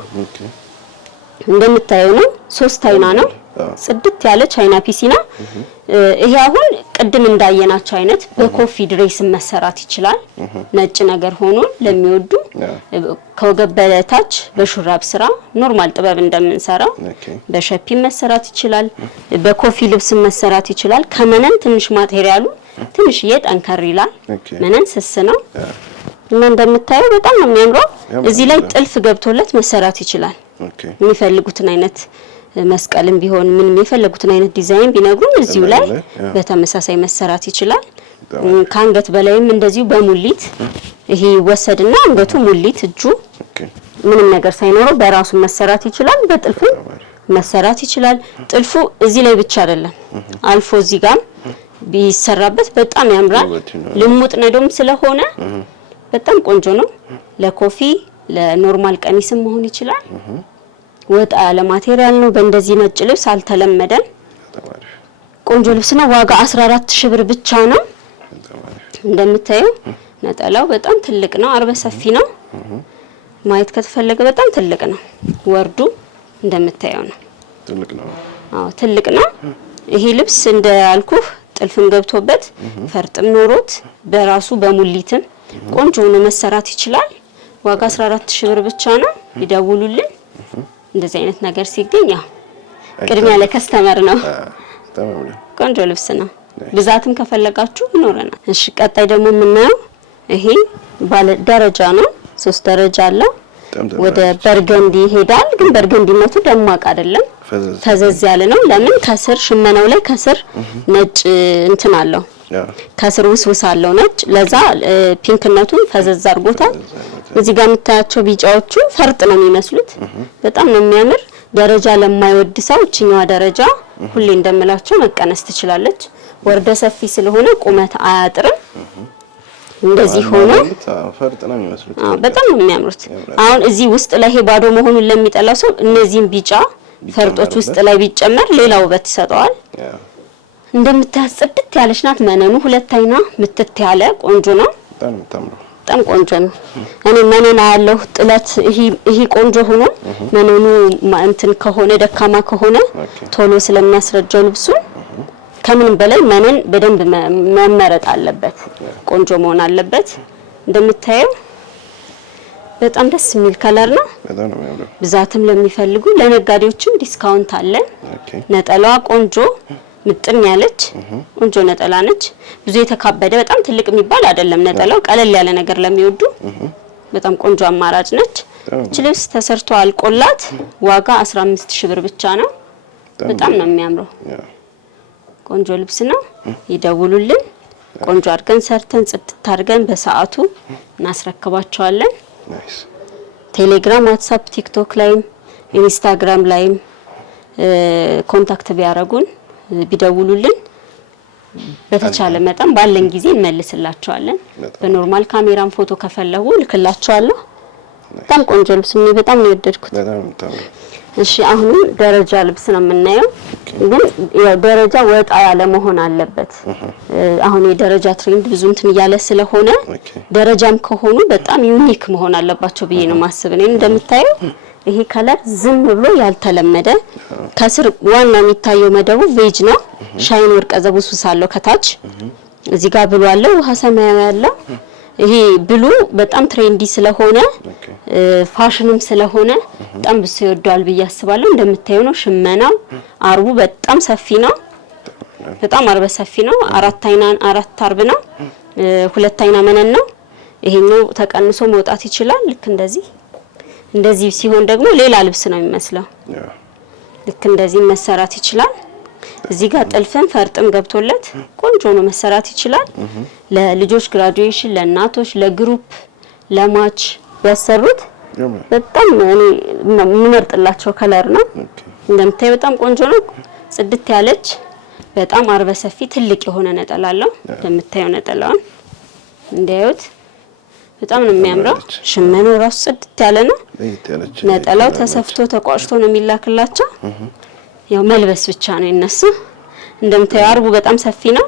እንደምታየው ነው። 3 አይና ነው። ጽድት ያለ ቻይና ፒሲ ነው። ይሄ አሁን ቅድም እንዳየናቸው አይነት በኮፊ ድሬስ መሰራት ይችላል። ነጭ ነገር ሆኖ ለሚወዱ ከወገብ በታች በሹራብ ስራ ኖርማል ጥበብ እንደምንሰራው በሸፒ መሰራት ይችላል። በኮፊ ልብስ መሰራት ይችላል። ከመነን ትንሽ ማቴሪያሉ ትንሽ ጠንከር ይላል። መነን ስስ ነው እና እንደምታየው በጣም ነው የሚያምረው። እዚህ ላይ ጥልፍ ገብቶለት መሰራት ይችላል። የሚፈልጉትን አይነት መስቀልም ቢሆን ምንም የፈለጉትን አይነት ዲዛይን ቢነግሩን እዚሁ ላይ በተመሳሳይ መሰራት ይችላል። ከአንገት በላይም እንደዚሁ በሙሊት ይሄ ወሰድና አንገቱ ሙሊት እጁ ምንም ነገር ሳይኖረው በራሱ መሰራት ይችላል። በጥልፍ መሰራት ይችላል። ጥልፉ እዚህ ላይ ብቻ አይደለም፣ አልፎ እዚህ ጋር ቢሰራበት በጣም ያምራል። ልሙጥ ነዶም ስለሆነ በጣም ቆንጆ ነው። ለኮፊ ለኖርማል ቀሚስም መሆን ይችላል። ወጣ ያለ ማቴሪያል ነው። በእንደዚህ ነጭ ልብስ አልተለመደም። ቆንጆ ልብስ ነው። ዋጋ 14000 ብር ብቻ ነው። እንደምታየው ነጠላው በጣም ትልቅ ነው። አርበ ሰፊ ነው። ማየት ከተፈለገ በጣም ትልቅ ነው። ወርዱ እንደምታየው ነው። ትልቅ ነው። አዎ ትልቅ ነው። ይሄ ልብስ እንዳልኩህ ጥልፍም ገብቶበት ፈርጥም ኖሮት በራሱ በሙሊትም ቆንጆ ነው መሰራት ይችላል። ዋጋ 14000 ብር ብቻ ነው። ይደውሉልን። እንደዚህ አይነት ነገር ሲገኝ ያው ቅድሚያ ለከስተመር ነው። ቆንጆ ልብስ ነው። ብዛትም ከፈለጋችሁ ይኖረናል። እሺ ቀጣይ ደግሞ የምናየው ይሄ ባለ ደረጃ ነው። 3 ደረጃ አለው። ወደ በርገንዲ ይሄዳል። ግን በርገንዲነቱ ደማቅ አይደለም፣ ፈዘዝ ያለ ነው። ለምን ከስር ሽመናው ላይ ከስር ነጭ እንትን አለው፣ ከስር ውስውስ አለው ነጭ። ለዛ ፒንክነቱን ፈዘዝ አድርጎታል። እዚህ ጋር የምታያቸው ቢጫዎቹ ፈርጥ ነው የሚመስሉት። በጣም ነው የሚያምር። ደረጃ ለማይወድ ሰው እቺኛዋ ደረጃ ሁሌ እንደምላቸው መቀነስ ትችላለች። ወርደ ሰፊ ስለሆነ ቁመት አያጥርም። እንደዚህ ሆኖ ፈርጥ ነው የሚመስሉት። በጣም ነው የሚያምሩት። አሁን እዚህ ውስጥ ላይ ይሄ ባዶ መሆኑን ለሚጠላው ሰው እነዚህን ቢጫ ፈርጦች ውስጥ ላይ ቢጨመር ሌላ ውበት ይሰጠዋል። እንደምታያት ጽድት ያለች ናት። መነኑ 2 አይና ምትት ያለ ቆንጆ ነው። በጣም ቆንጆ ነው። እኔ መነን ያለው ጥለት ይሄ ቆንጆ ሆኖ መነኑ እንትን ከሆነ ደካማ ከሆነ ቶሎ ስለሚያስረጀው ልብሱን ከምንም በላይ መነን በደንብ መመረጥ አለበት። ቆንጆ መሆን አለበት። እንደምታየው በጣም ደስ የሚል ከለር ነው። ብዛትም ለሚፈልጉ ለነጋዴዎችም ዲስካውንት አለ። ነጠላዋ ቆንጆ ምጥን ያለች ቆንጆ ነጠላ ነች። ብዙ የተካበደ በጣም ትልቅ የሚባል አይደለም ነጠላው። ቀለል ያለ ነገር ለሚወዱ በጣም ቆንጆ አማራጭ ነች። እቺ ልብስ ተሰርቶ አልቆላት ዋጋ 15000 ብር ብቻ ነው። በጣም ነው የሚያምረው። ቆንጆ ልብስ ነው። ይደውሉልን። ቆንጆ አድርገን ሰርተን ጽድት አድርገን በሰዓቱ እናስረክባቸዋለን። ቴሌግራም፣ ዋትስአፕ፣ ቲክቶክ ላይም ኢንስታግራም ላይም ኮንታክት ቢያረጉን ቢደውሉልን በተቻለ መጠን ባለን ጊዜ እንመልስላቸዋለን። በኖርማል ካሜራም ፎቶ ከፈለጉ ልክላቸዋለሁ። በጣም ቆንጆ ልብስ ነው። በጣም ነው የወደድኩት። እሺ አሁን ደረጃ ልብስ ነው የምናየው። ግን ያው ደረጃ ወጣ ያለ መሆን አለበት። አሁን የደረጃ ትሬንድ ብዙ እንትን ያለ ስለሆነ ደረጃም ከሆኑ በጣም ዩኒክ መሆን አለባቸው ብዬ ነው ማስብ። እኔ እንደምታየው ይሄ ከለር ዝም ብሎ ያልተለመደ ከስር ዋና የሚታየው መደቡ ቬጅ ነው። ሻይን ወርቀ ዘቡስ ሳለው ከታች እዚህ ጋር ብሉ አለ፣ ውሃ ሰማያዊ አለ። ይሄ ብሉ በጣም ትሬንዲ ስለሆነ ፋሽንም ስለሆነ በጣም ብዙ ይወደዋል ብዬ አስባለሁ። እንደምታየው ነው ሽመናው። አርቡ በጣም ሰፊ ነው። በጣም አርበ ሰፊ ነው። አራት አርብ ነው። 2 አይና መነን ነው። ይሄኛው ተቀንሶ መውጣት ይችላል። ልክ እንደዚህ ሲሆን ደግሞ ሌላ ልብስ ነው የሚመስለው። ልክ እንደዚህ መሰራት ይችላል። እዚህ ጋር ጥልፍም ፈርጥም ገብቶለት ቆንጆ ነው መሰራት ይችላል። ለልጆች ግራጁዌሽን፣ ለእናቶች፣ ለግሩፕ፣ ለማች ያሰሩት በጣም እኔ የምመርጥላቸው ከለር ነው። እንደምታየው በጣም ቆንጆ ነው። ጽድት ያለች በጣም አርበ ሰፊ ትልቅ የሆነ ነጠላ አለው። እንደምታየው ነጠላውን እንዲያዩት በጣም ነው የሚያምረው። ሽመናው ራሱ ጽድት ያለ ነው። ነጠላው ተሰፍቶ ተቋጭቶ ነው የሚላክላቸው። ያው መልበስ ብቻ ነው የነሱ። እንደምታየው አርቡ በጣም ሰፊ ነው።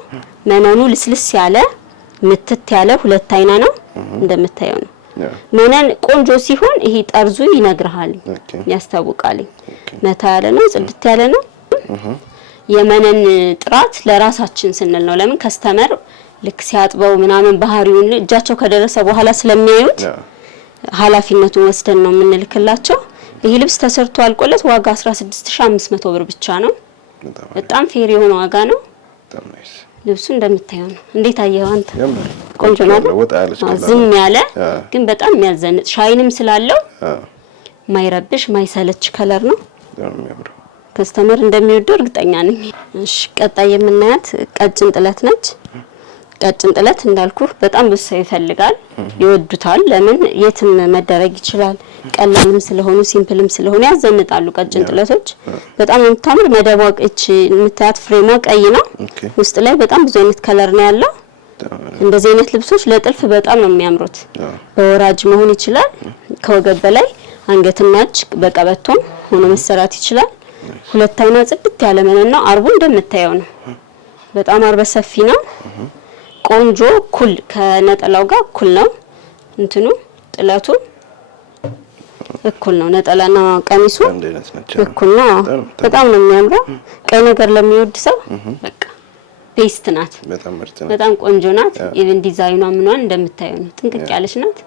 መነኑ ልስልስ ያለ ምትት ያለ 2 አይና ነው። እንደምታየው ነው። መነን ቆንጆ ሲሆን ይሄ ጠርዙ ይነግርሃል፣ ያስታውቃል። መታ ያለ ነው፣ ጽድት ያለ ነው። የመነን ጥራት ለራሳችን ስንል ነው። ለምን ከስተመር ልክ ሲያጥበው ምናምን ባህሪውን እጃቸው ከደረሰ በኋላ ስለሚያዩት ኃላፊነቱን ወስደን ነው የምንልክላቸው። ይሄ ልብስ ተሰርቶ አልቆለት ዋጋ 16500 ብር ብቻ ነው። በጣም ፌር የሆነ ዋጋ ነው። ልብሱ እንደምታየው ነው። እንዴት አየኸው አንተ? ቆንጆ ነው። ዝም ያለ ግን በጣም የሚያዘንጥ ሻይንም ስላለው ማይረብሽ ማይሰለች ከለር ነው። ከስተመር እንደሚወደው እርግጠኛ ነኝ። እሺ ቀጣይ የምናያት ቀጭን ጥለት ነች። ቀጭን ጥለት እንዳልኩ በጣም ብዙ ሰው ይፈልጋል፣ ይወዱታል። ለምን የትም መደረግ ይችላል። ቀላልም ስለሆኑ ሲምፕልም ስለሆኑ ያዘንጣሉ። ቀጭን ጥለቶች በጣም የምታምር መደቧ እቺ የምታያት ፍሬሟ ቀይ ነው። ውስጥ ላይ በጣም ብዙ አይነት ከለር ነው ያለው። እንደዚህ አይነት ልብሶች ለጥልፍ በጣም ነው የሚያምሩት። በወራጅ መሆን ይችላል። ከወገብ በላይ አንገትና እጅ በቀበቶም ሆኖ መሰራት ይችላል። 2 አይና ጽድት ያለ መነን ነው። አርቡ እንደምታየው ነው። በጣም አርበ ሰፊ ነው። ቆንጆ ኩል ከነጠላው ጋር እኩል ነው። እንትኑ ጥለቱ እኩል ነው። ነጠላና ቀሚሱ እኩል ነው። በጣም ነው የሚያምረው። ቀይ ነገር ለሚወድ ሰው በቃ ቤስት ናት። በጣም ቆንጆ ናት። ኢቭን ዲዛይኗ ምኗን እንደምታየው ነው። ጥንቅቅ ያለች ናት።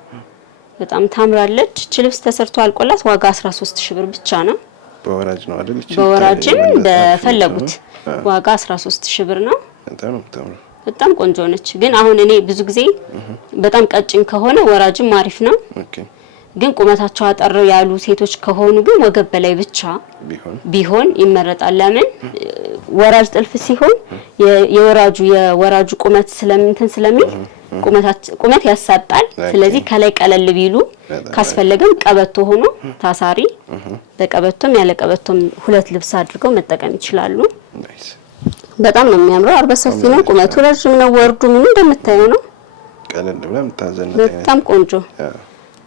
በጣም ታምራለች። እቺ ልብስ ተሰርቶ አልቆላት ዋጋ 13000 ብር ብቻ ነው። በወራጅ ነው አይደል? በወራጅም በፈለጉት ዋጋ 13000 ብር ነው። በጣም ቆንጆ ነች። ግን አሁን እኔ ብዙ ጊዜ በጣም ቀጭን ከሆነ ወራጅም አሪፍ ነው። ግን ቁመታቸው አጠር ያሉ ሴቶች ከሆኑ ግን ወገብ በላይ ብቻ ቢሆን ይመረጣል። ለምን ወራጅ ጥልፍ ሲሆን የወራጁ ቁመት ስለሚል ቁመት ያሳጣል። ስለዚህ ከላይ ቀለል ቢሉ ካስፈለገም ቀበቶ ሆኖ ታሳሪ በቀበቶም ያለ ቀበቶም 2 ልብስ አድርገው መጠቀም ይችላሉ። በጣም ነው የሚያምረው። አርበ ሰፊ ነው። ቁመቱ ረጅም ነው። ወርዱ ምን እንደምታየው ነው። ቀለል ብላ የምታዘንጥ በጣም ቆንጆ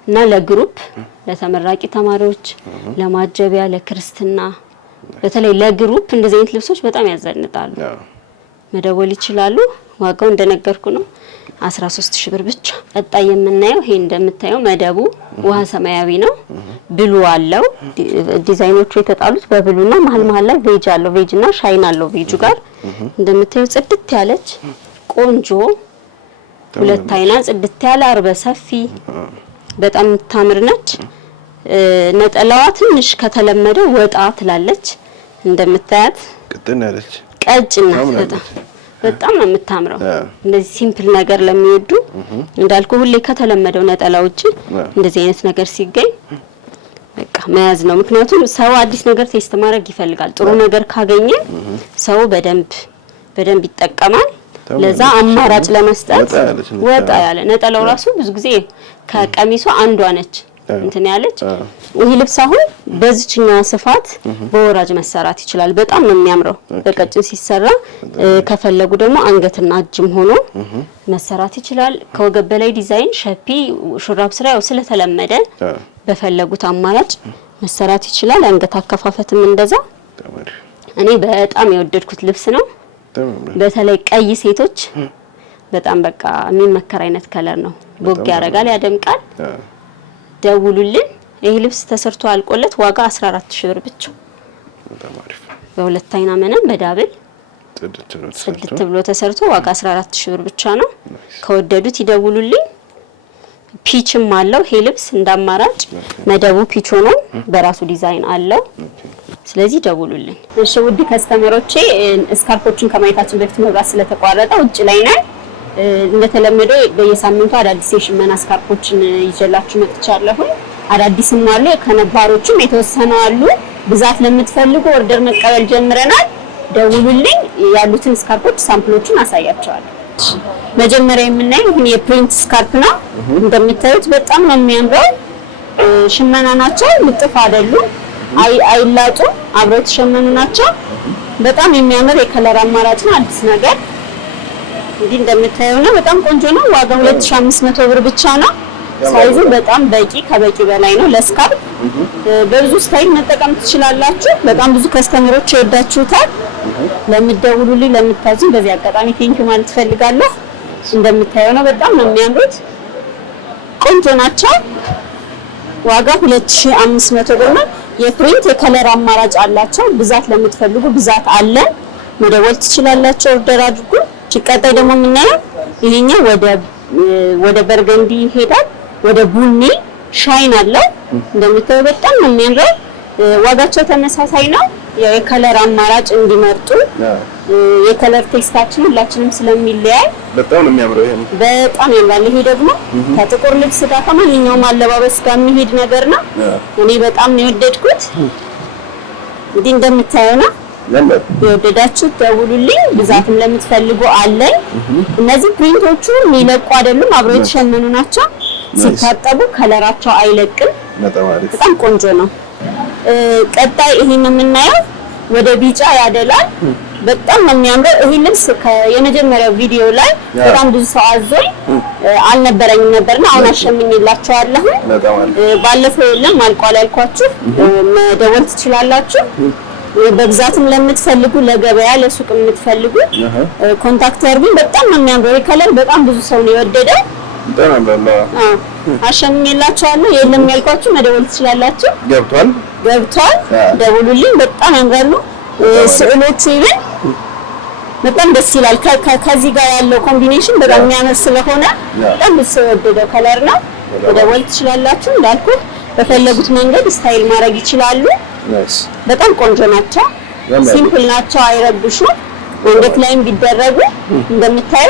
እና ለግሩፕ ለተመራቂ ተማሪዎች፣ ለማጀቢያ፣ ለክርስትና በተለይ ለግሩፕ እንደዚህ አይነት ልብሶች በጣም ያዘንጣሉ። መደወል ይችላሉ። ዋጋው እንደነገርኩ ነው 13000 ብር ብቻ። ቀጣይ የምናየው ይሄ እንደምታየው መደቡ ውሃ ሰማያዊ ነው። ብሉ አለው። ዲዛይኖቹ የተጣሉት በብሉና መሀል ላይ ቬጅ አለው። ቬጅና ሻይን አለው። ቬጁ ጋር እንደምታየው ጽድት ያለች ቆንጆ 2 አይና ጽድት ያለ አርበ ሰፊ በጣም ታምር ነች። ነጠላዋ ትንሽ ከተለመደው ወጣ ትላለች። እንደምታያት ቅጥን ያለች ቀጭን ናት። በጣም ነው የምታምረው። እንደዚህ ሲምፕል ነገር ለሚወዱ እንዳልኩ ሁሌ ከተለመደው ነጠላ ውጪ እንደዚህ አይነት ነገር ሲገኝ በቃ መያዝ ነው። ምክንያቱም ሰው አዲስ ነገር ቴስት ማድረግ ይፈልጋል። ጥሩ ነገር ካገኘ ሰው በደንብ ይጠቀማል። ለዛ አማራጭ ለመስጠት ወጣ ያለ ነጠላው ራሱ ብዙ ጊዜ ከቀሚሷ አንዷ ነች እንትን ያለች። ይሄ ልብስ አሁን በዚህኛው ስፋት በወራጅ መሰራት ይችላል። በጣም ነው የሚያምረው በቀጭን ሲሰራ። ከፈለጉ ደግሞ አንገትና እጅም ሆኖ መሰራት ይችላል። ከወገብ በላይ ዲዛይን ሸፒ ሹራብ ስራ ያው ስለተለመደ በፈለጉት አማራጭ መሰራት ይችላል። አንገት አከፋፈትም እንደዛ። እኔ በጣም የወደድኩት ልብስ ነው። በተለይ ቀይ ሴቶች በጣም በቃ የሚመከር አይነት ከለር ነው። ቦግ ያረጋል፣ ያደምቃል። ደውሉልን። ይሄ ልብስ ተሰርቶ አልቆለት ዋጋ 14000 ብር ብቻ። በጣም አሪፍ በ2 አይና መነን በዳብል ጽድት ብሎ ተሰርቶ ዋጋ 14000 ብር ብቻ ነው። ከወደዱት ይደውሉልኝ። ፒችም አለው ይሄ ልብስ እንዳማራጭ መደቡ ፒች ሆኖ በራሱ ዲዛይን አለው። ስለዚህ ደውሉልኝ። እሺ ውድ ከስተመሮቼ ስካርፖችን ከማየታችን በፊት መብራት ስለተቋረጠ ውጭ ላይ ነን። እንደተለመደው በየሳምንቱ አዳዲስ የሽመና ስካርፖችን ይዤላችሁ መጥቻለሁ። አዳዲስም አሉ ከነባሮችም የተወሰኑ አሉ። ብዛት ለምትፈልጉ ኦርደር መቀበል ጀምረናል። ደውሉልኝ። ያሉትን ስካርፖች ሳምፕሎችን አሳያቸዋለሁ። መጀመሪያ የምናየው ይሄን የፕሪንት ስካርፕ ነው። እንደምታዩት በጣም ነው የሚያምረው። ሽመና ናቸው፣ ልጥፍ አይደሉም፣ አይላጡ፣ አብረው የተሸመኑ ናቸው። በጣም የሚያምር የከለር አማራጭ ነው፣ አዲስ ነገር። እንግዲህ እንደምታዩት ነው፣ በጣም ቆንጆ ነው። ዋጋው 2500 ብር ብቻ ነው። ሳይዙ በጣም በቂ ከበቂ በላይ ነው ለስካርፕ። በብዙ ስታይል መጠቀም ትችላላችሁ። በጣም ብዙ ከስተመሮች ይወዳችሁታል። ለምትደውሉልኝ ለምታዙኝ በዚህ አጋጣሚ ቴንኪው ማለት ፈልጋለሁ። እንደምታየው ነው፣ በጣም ነው የሚያምሩት፣ ቆንጆ ናቸው። ዋጋ 2500 ብር ነው። የፕሪንት የከለር አማራጭ አላቸው። ብዛት ለምትፈልጉ ብዛት አለ፣ መደወል ትችላላችሁ፣ ኦርደር አድርጉ። ቀጣይ ደግሞ የምናየው ይሄኛው ወደ በርገንዲ ይሄዳል፣ ወደ ቡኒ ሻይን አለው። እንደምታየው በጣም ነው የሚያምረው። ዋጋቸው ተመሳሳይ ነው። የከለር አማራጭ እንዲመርጡ የከለር ቴስታችን ሁላችንም ስለሚለያይ በጣም ነው የሚያምረው። ይሄ በጣም ያምራል። ይሄ ደግሞ ከጥቁር ልብስ ጋር ከማንኛውም አለባበስ ጋር የሚሄድ ነገር ነው። እኔ በጣም ነው የወደድኩት። እንግዲህ እንደምታየው ነው። የወደዳችሁ ደውሉልኝ። ብዛትም ለምትፈልጉ አለኝ። እነዚህ ፕሪንቶቹ የሚለቁ አይደሉም፣ አብረው የተሸመኑ ናቸው። ሲታጠቡ ከለራቸው አይለቅም። በጣም ቆንጆ ነው። ቀጣይ ይሄን የምናየው ወደ ቢጫ ያደላል። በጣም ነው የሚያምረው። ይሄ ልብስ የመጀመሪያው ቪዲዮ ላይ በጣም ብዙ ሰው አዞኝ አልነበረኝም ነበርና አሁን አሸምኝላችኋለሁ። ባለፈው የለም አልቋል ያልኳችሁ መደወል ትችላላችሁ። በብዛትም ለምትፈልጉ ለገበያ ለሱቅ የምትፈልጉ ኮንታክት አድርጉኝ። በጣም ነው የሚያምረው። የከለር በጣም ብዙ ሰው ነው የወደደው። አሸምኝላችኋለሁ። የለም ያልኳችሁ መደወል ትችላላችሁ። ገብቷል። ደውሉልኝ። በጣም ያምራሉ ስዕሎቹ። ይሄን በጣም ደስ ይላል። ከዚህ ጋር ያለው ኮምቢኔሽን በጣም የሚያምር ስለሆነ በጣም ብዙ ሰው የወደደው ከለር ነው። መደወል ትችላላችሁ። እንዳልኩ በፈለጉት መንገድ ስታይል ማድረግ ይችላሉ። በጣም ቆንጆ ናቸው። ሲምፕል ናቸው፣ አይረብሹም። ወንደት ላይም ቢደረጉ እንደምታዩ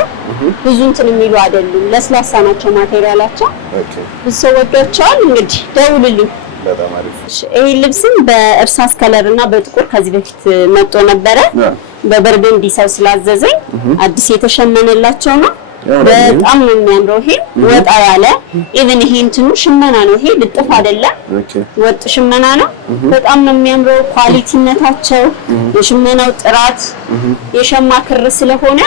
ብዙ እንትን የሚሉ አይደሉም። ለስላሳ ናቸው ማቴሪያላቸው። ብዙ ሰው ወዷቸዋል። እንግዲህ ደውሉልኝ። በጣም አሪፍ። ይሄ ልብስም በእርሳስ ከለር እና በጥቁር ከዚህ በፊት መጥቶ ነበረ። በበርገንዲ ሰው ስላዘዘኝ አዲስ የተሸመነላቸው ነው። በጣም ነው የሚያምረው። ይሄ ወጣ ያለ ኢቭን ይሄ እንትኑ ሽመና ነው። ይሄ ልጥፍ አይደለም፣ ወጥ ሽመና ነው። በጣም ነው የሚያምረው። ኳሊቲነታቸው፣ የሽመናው ጥራት የሸማ ክር ስለሆነ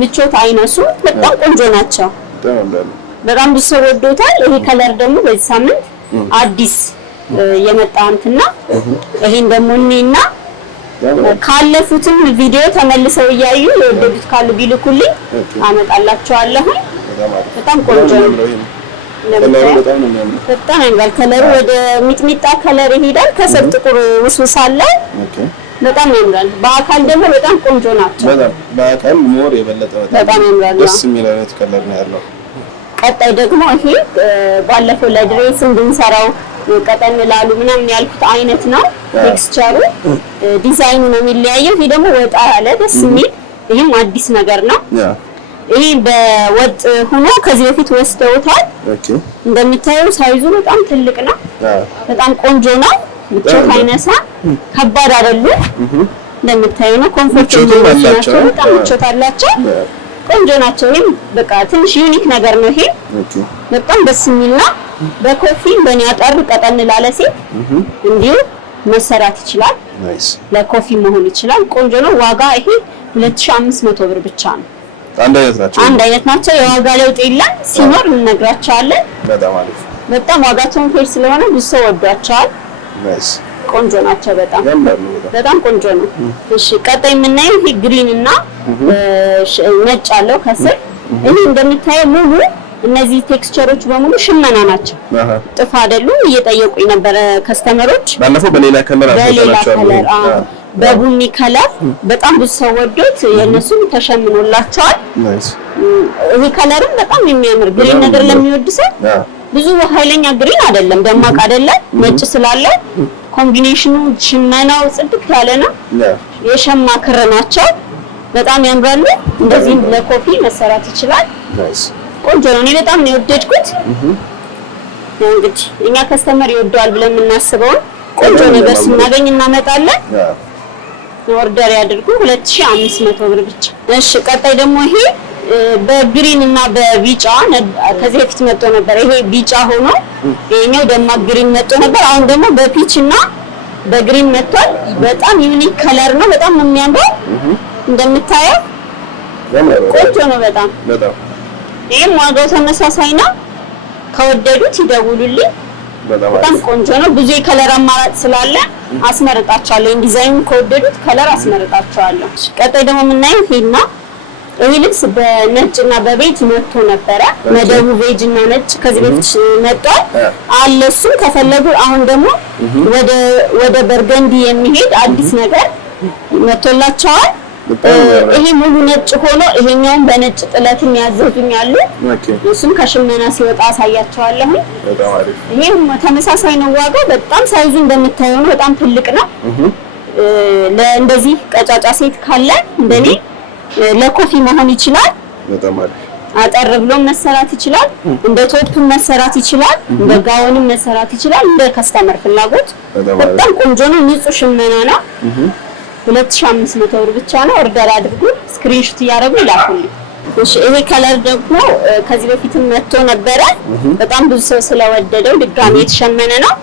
ምቾት አይነሱም። በጣም ቆንጆ ናቸው። በጣም ብዙ ሰው ወዶታል። ይሄ ከለር ደግሞ በዚህ ሳምንት አዲስ የመጣ እንትና ይሄን ደግሞ እኔና ካለፉትም ቪዲዮ ተመልሰው እያዩ የወደዱት ካሉ ቢልኩልኝ አመጣላችኋለሁ። በጣም ቆንጆ ነው። በጣም ያምራል። ከለሩ ወደ ሚጥሚጣ ከለር ይሄዳል። ከስር ጥቁር ውስውስ አለ። በጣም ያምራል። በአካል ደግሞ በጣም ቆንጆ ናቸው። በአካል ሞር የበለጠ በጣም ያምራል። ደስ የሚል አይነት ከለር ነው ያለው። ቀጣይ ደግሞ ይሄ ባለፈው ለድሬስ እንድንሰራው ቀጠን ላሉ ምናምን ያልኩት አይነት ነው። ቴክስቸሩ ዲዛይኑ ነው የሚለያየው። ይሄ ደግሞ ወጣ ያለ ደስ የሚል ይሄም አዲስ ነገር ነው። ይሄ በወጥ ሆኖ ከዚህ በፊት ወስደውታል። እንደምታየው ሳይዙ በጣም ትልቅ ነው። በጣም ቆንጆ ነው። ምቾት አይነሳ፣ ከባድ አይደሉም። እንደምታየው ነው። ኮምፎርት ናቸው። በጣም ምቾት አላቸው። ቆንጆ ናቸው። ይሄም በቃ ትንሽ ዩኒክ ነገር ነው። ይሄ በጣም ደስ የሚል ነው። በኮፊ በእኔ አጠር ቀጠን ላለ ሴት እንዲሁ መሰራት ይችላል። ለኮፊ መሆን ይችላል። ቆንጆ ነው። ዋጋ ይሄ 2500 ብር ብቻ ነው። አንድ አይነት ናቸው። የዋጋ ለውጥ የለም። ሲኖር እንነግራቸዋለን። በጣም ዋጋቸውን ፌር ስለሆነ ብዙ ሰው ወዷቸዋል። ቆንጆ ናቸው። በጣም ቆንጆ ነው። እሺ ቀጣይ የምናየው ይሄ ግሪን እና ነጭ አለው ከስር። ይሄ እንደምታየው ሙሉ እነዚህ ቴክስቸሮች በሙሉ ሽመና ናቸው። ጥፍ አይደሉም። እየጠየቁኝ ነበር ከስተመሮች። ባለፈው በሌላ ከለር በቡኒ ከለር በጣም ብዙ ሰው ወዶት የነሱም ተሸምኖላቸዋል። ናይስ። ይሄ ከለርም በጣም የሚያምር ግሪን ነገር ለሚወድ ሰው ብዙ ኃይለኛ ግሪን አይደለም፣ ደማቅ አይደለም፣ ነጭ ስላለው ኮምቢኔሽኑ ሽመናው ጽድት ያለ ነው። የሸማ ክር ናቸው፣ በጣም ያምራሉ። እንደዚህ ለኮፊ መሰራት ይችላል። ናይስ ቆንጆ ነው። እኔ በጣም ነው የወደድኩት። እንግዲህ እኛ ከስተመር ይወደዋል ብለን የምናስበውን ቆንጆ ነገር ስናገኝ እናመጣለን። ኦርደር ያድርጉ። 2500 ብር ብቻ። እሺ ቀጣይ ደግሞ ይሄ በግሪን እና በቢጫ ከዚህ በፊት መጥቶ ነበር። ይሄ ቢጫ ሆኖ ይሄኛው ደማቅ ግሪን መጥቶ ነበር። አሁን ደግሞ በፒች እና በግሪን መጥቷል። በጣም ዩኒክ ከለር ነው። በጣም ነው የሚያምረው። እንደምታየው ቆንጆ ነው በጣም። ይሄም ዋጋው ተመሳሳይ ነው። ከወደዱት ይደውሉልኝ። በጣም ቆንጆ ነው። ብዙ የከለር አማራጭ ስላለ አስመርጣቸዋለሁ። ዲዛይኑን ከወደዱት ከለር አስመርጣቸዋለሁ። ቀጣይ ደግሞ የምናየው ሄና ይሄ ልብስ በነጭና በቤጅ መጥቶ ነበረ። መደቡ ቤጅ እና ነጭ ከዚህ በፊት መጥቷል አለ። እሱም ከፈለጉ አሁን ደግሞ ወደ በርገንዲ የሚሄድ አዲስ ነገር መጥቶላቸዋል። ይሄ ሙሉ ነጭ ሆኖ ይሄኛውን በነጭ ጥለትም ያዘዙኛሉ። እሱም ከሽመና ሲወጣ አሳያቸዋለሁ። ይሄም ተመሳሳይ ነው ዋጋው። በጣም ሳይዙ እንደምታየው ነው። በጣም ትልቅ ነው። ለእንደዚህ ቀጫጫ ሴት ካለ እንደኔ ለኮፊ መሆን ይችላል። አጠር ብሎ መሰራት ይችላል። እንደ ቶፕ መሰራት ይችላል። እንደ ጋውንም መሰራት ይችላል። እንደ ከስተመር ፍላጎት በጣም ቆንጆ ነው። ንጹህ ሽመና ነው። 2500 ብር ብቻ ነው። ኦርደር አድርጉ። ስክሪንሾት እያደረጉ ይላኩልኝ። እሺ ይሄ ከለር ደግሞ ከዚህ በፊትም መጥቶ ነበረ። በጣም ብዙ ሰው ስለወደደው ድጋሚ የተሸመነ ነው።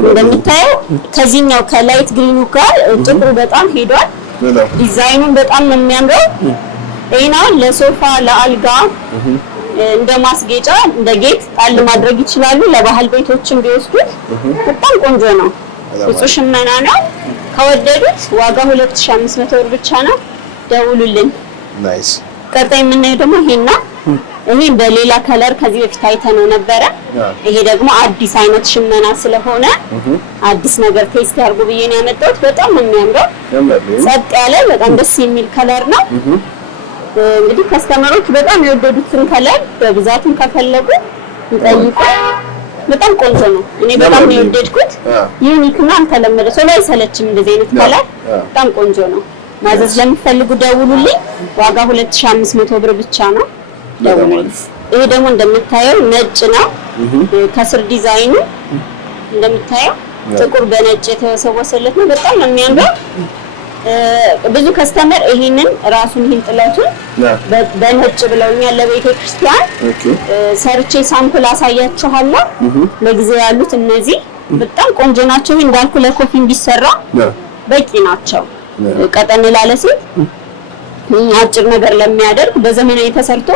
እንደምታየው ከዚህኛው ከላይት ግሪኑ ጋር ጥቁሩ በጣም ሄዷል። ዲዛይኑን በጣም ነው የሚያምረው። ይሄናው ለሶፋ ለአልጋ እንደ ማስጌጫ እንደ ጌጥ ጣል ማድረግ ይችላሉ። ለባህል ቤቶችም ቢወስዱት በጣም ቆንጆ ነው። ንጹህ ሽመና ነው። ከወደዱት ዋጋ 2500 ብር ብቻ ነው። ደውሉልኝ። ናይስ። ቀጣይ የምናየው ደግሞ ይሄና ይሄ በሌላ ከለር ከዚህ በፊት አይተነው ነበረ። ይሄ ደግሞ አዲስ አይነት ሽመና ስለሆነ አዲስ ነገር ቴስት ያርጉ ብዬ ነው ያመጣሁት። በጣም ነው የሚያምረው። ጸጥ ያለ በጣም ደስ የሚል ከለር ነው። እንግዲህ ከስተመሮች በጣም የወደዱትን ከለር በብዛትም ከፈለጉ ይጠይቁ። በጣም ቆንጆ ነው። እኔ በጣም ነው የወደድኩት። ዩኒክ እና አልተለመደ ሰው ላይ ሰለችም እንደዚህ አይነት ከለር በጣም ቆንጆ ነው። ማዘዝ ለሚፈልጉ ደውሉልኝ። ዋጋ 2500 ብር ብቻ ነው። ደውሉልኝ። ይሄ ደግሞ እንደምታየው ነጭ ነው። ከስር ዲዛይኑ እንደምታየው ጥቁር በነጭ የተወሰወሰለት ነው። በጣም ነው የሚያምረው። ብዙ ከስተመር ይሄንን ራሱን ይሄን ጥለቱን በነጭ ብለውኛል። ለቤተ ክርስቲያን ሰርቼ ሳምፕል አሳያችኋለሁ። ለጊዜው ያሉት እነዚህ በጣም ቆንጆ ናቸው። ይሄ እንዳልኩ ለኮፊ እንዲሰራ በቂ ናቸው። ቀጠን ላለ ሴት አጭር ነገር ለሚያደርግ በዘመናዊ ተሰርቶ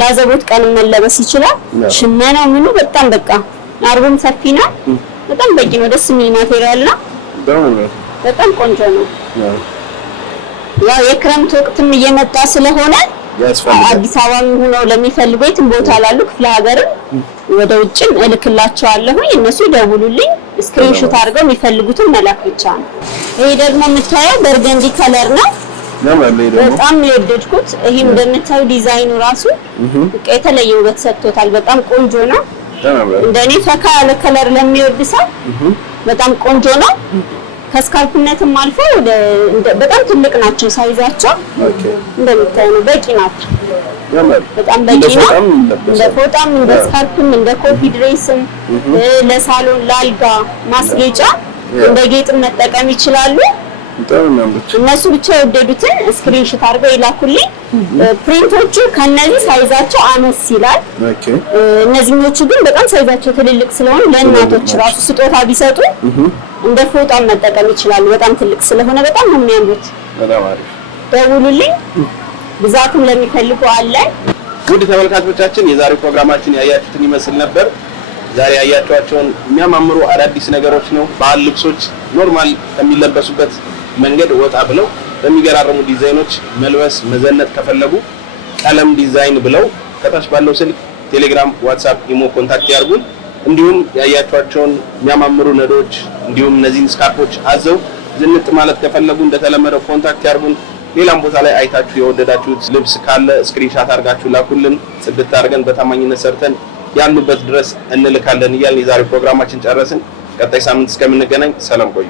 ላዘቦት ቀን መለበስ ይችላል። ሽመናው ምኑ በጣም በቃ አርቡም ሰፊ ነው። በጣም በቂ ነው። ደስ የሚል ማቴሪያል ነው። በጣም ቆንጆ ነው። ያው የክረምት ወቅትም እየመጣ ስለሆነ አዲስ አበባም ሆነው ለሚፈልጉ የትም ቦታ ላሉ ክፍለ ሀገርም ወደ ውጭም እልክላቸዋለሁ። እነሱ ይደውሉልኝ። ስክሪንሾት አድርገው የሚፈልጉትን መላክ ብቻ ነው። ይሄ ደግሞ የምታየው በርገንዲ ከለር ነው። በጣም የወደድኩት። ይሄም እንደምታዩ ዲዛይኑ ራሱ የተለየ ውበት ሰጥቶታል። በጣም ቆንጆ ነው። እንደኔ ፈካ ያለ ከለር ለሚወድ ሰው በጣም ቆንጆ ነው። ከስካልፕነትም አልፎ በጣም ትልቅ ናቸው ሳይዛቸው። እንደምታዩ ነው። በቂ ናቸው። በጣም በቂ ነው። እንደ ፎጣም እንደ ስካልፕም እንደ ኮፊ ድሬስም ለሳሎን ለአልጋ ማስጌጫ እንደ ጌጥም መጠቀም ይችላሉ። እነሱ ብቻ የወደዱትን ስክሪንሾት አድርገው ይላኩልኝ። ፕሪንቶቹ ከነዚህ ሳይዛቸው አነስ ይላል። እነዚህኞቹ ግን በጣም ሳይዛቸው ትልልቅ ስለሆነ ለእናቶች ራሱ ስጦታ ቢሰጡ እንደ ፎጣም መጠቀም ይችላሉ። በጣም ትልቅ ስለሆነ በጣም ነው የሚያምሩት። ደውሉልኝ። ብዛቱም ለሚፈልጉ አለ። ውድ ተመልካቾቻችን የዛሬው ፕሮግራማችን ያያችሁትን ይመስል ነበር። ዛሬ ያያችኋቸውን የሚያማምሩ አዳዲስ ነገሮች ነው። ባህል ልብሶች ኖርማል ከሚለበሱበት መንገድ ወጣ ብለው በሚገራረሙ ዲዛይኖች መልበስ መዘነጥ ከፈለጉ ቀለም ዲዛይን ብለው ከታች ባለው ስልክ ቴሌግራም፣ ዋትስአፕ፣ ኢሞ ኮንታክት ያርጉን። እንዲሁም ያያችኋቸውን የሚያማምሩ ነዶች እንዲሁም እነዚህን ስካርፖች አዘው ዝንጥ ማለት ከፈለጉ እንደተለመደው ኮንታክት ያርጉን። ሌላም ቦታ ላይ አይታችሁ የወደዳችሁት ልብስ ካለ ስክሪንሻት አድርጋችሁ ላኩልን። ጽድት አድርገን በታማኝነት ሰርተን ያሉበት ድረስ እንልካለን እያልን የዛሬው ፕሮግራማችን ጨረስን። ቀጣይ ሳምንት እስከምንገናኝ ሰላም ቆዩ።